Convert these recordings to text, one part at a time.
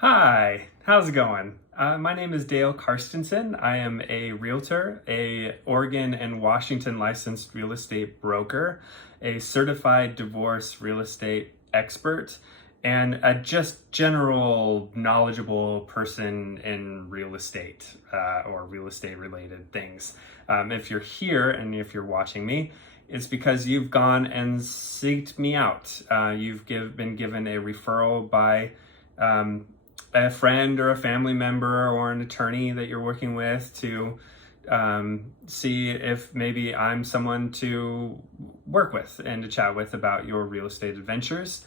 Hi, how's it going? My name is Dale Carstensen. I am a realtor, a Oregon and Washington licensed real estate broker, a certified divorce real estate expert, and a just general knowledgeable person in real estate or real estate related things. If you're here and if you're watching me, it's because you've gone and seeked me out. You've been given a referral by a friend or a family member or an attorney that you're working with to see if maybe I'm someone to work with and to chat with about your real estate adventures.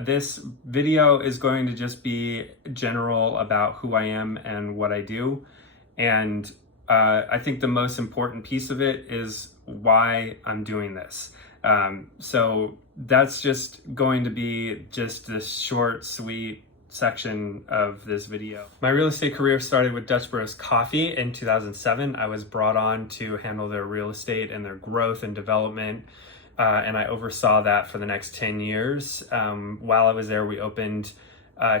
This video is going to just be general about who I am and what I do. And I think the most important piece of it is why I'm doing this. So that's just going to be just this short, sweet section of this video. My real estate career started with Dutch Bros Coffee in 2007. I was brought on to handle their real estate and their growth and development, and I oversaw that for the next 10 years. While I was there, we opened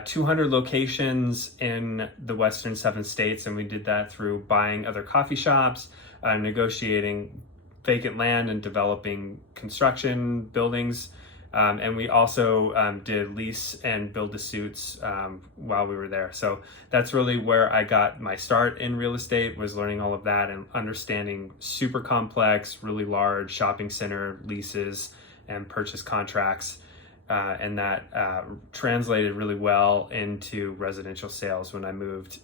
200 locations in the western 7 states, and we did that through buying other coffee shops, negotiating vacant land, and developing construction buildings. And we also did lease and build-to-suits while we were there. So that's really where I got my start in real estate, was learning all of that and understanding super complex, really large shopping center leases and purchase contracts. And that translated really well into residential sales when I moved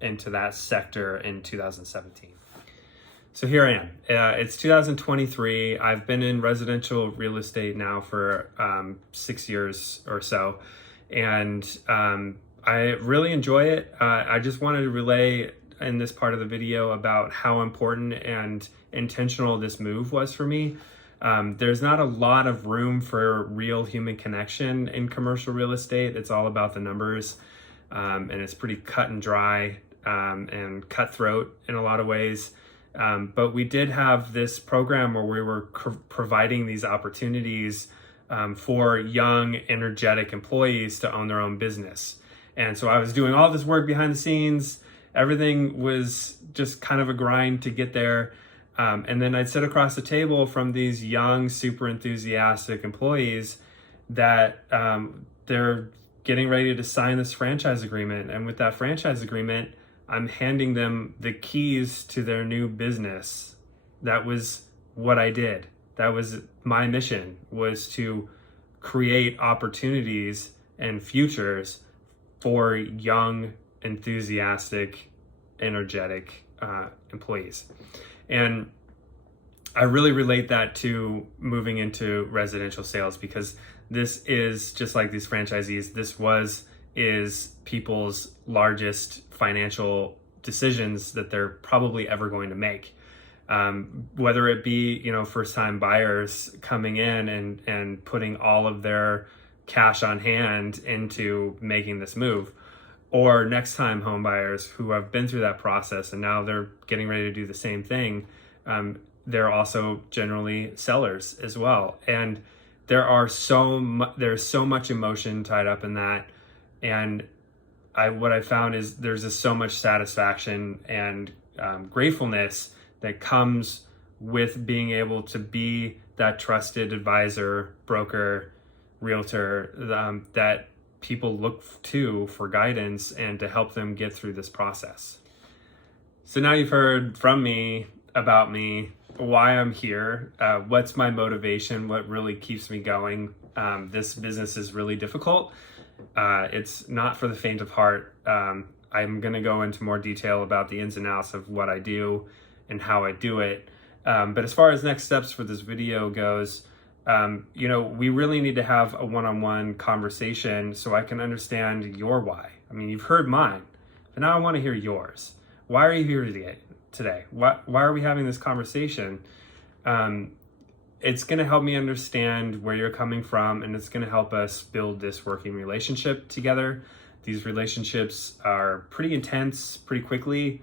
into that sector in 2017. So here I am. It's 2023. I've been in residential real estate now for 6 years or so, and I really enjoy it. I just wanted to relay in this part of the video about how important and intentional this move was for me. There's not a lot of room for real human connection in commercial real estate. It's all about the numbers, and it's pretty cut and dry and cutthroat in a lot of ways. But we did have this program where we were providing these opportunities for young, energetic employees to own their own business. And so I was doing all this work behind the scenes. Everything was just kind of a grind to get there. And then I'd sit across the table from these young, super enthusiastic employees that they're getting ready to sign this franchise agreement. And with that franchise agreement, I'm handing them the keys to their new business. That was what I did. That was my mission, was to create opportunities and futures for young, enthusiastic, energetic employees. And I really relate that to moving into residential sales, because this is just like these franchisees. Is people's largest financial decisions that they're probably ever going to make. Whether it be, first-time buyers coming in and putting all of their cash on hand into making this move, or next-time home buyers who have been through that process and now they're getting ready to do the same thing. They're also generally sellers as well. And there's so much emotion tied up in that. And what I found is there's just so much satisfaction and gratefulness that comes with being able to be that trusted advisor, broker, realtor that people look to for guidance and to help them get through this process. So now you've heard from me, about me, why I'm here, what's my motivation, what really keeps me going. This business is really difficult. It's not for the faint of heart. I'm going to go into more detail about the ins and outs of what I do and how I do it. But as far as next steps for this video goes, we really need to have a one-on-one conversation so I can understand your why. I mean, you've heard mine, but now I want to hear yours. Why are you here today? Why are we having this conversation? It's going to help me understand where you're coming from, and it's going to help us build this working relationship together. These relationships are pretty intense pretty quickly.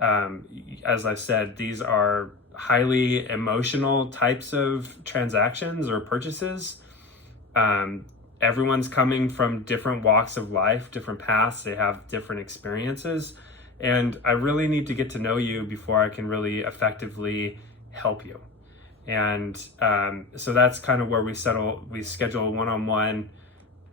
As I said, these are highly emotional types of transactions or purchases. everyone's coming from different walks of life, different paths, they have different experiences. And I really need to get to know you before I can really effectively help you. And so that's kind of where we schedule one-on-one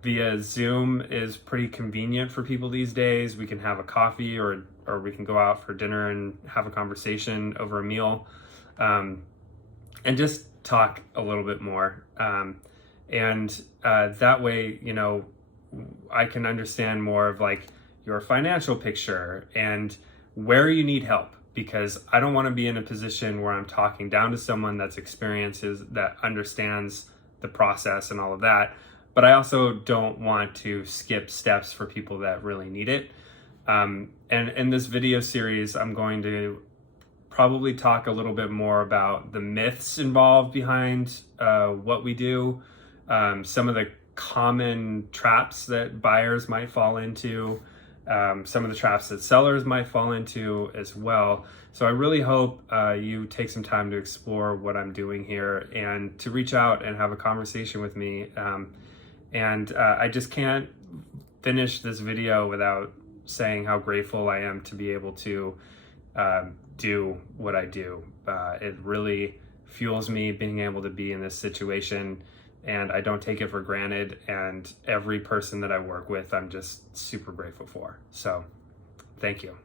via Zoom is pretty convenient for people these days. We can have a coffee or we can go out for dinner and have a conversation over a meal, and just talk a little bit more. That way, I can understand more of like your financial picture and where you need help, because I don't want to be in a position where I'm talking down to someone that's that understands the process and all of that. But I also don't want to skip steps for people that really need it. And in this video series, I'm going to probably talk a little bit more about the myths involved behind what we do, some of the common traps that buyers might fall into, some of the traps that sellers might fall into as well. So I really hope you take some time to explore what I'm doing here and to reach out and have a conversation with me. I just can't finish this video without saying how grateful I am to be able to do what I do. It really fuels me being able to be in this situation, and I don't take it for granted. And every person that I work with, I'm just super grateful for. So thank you.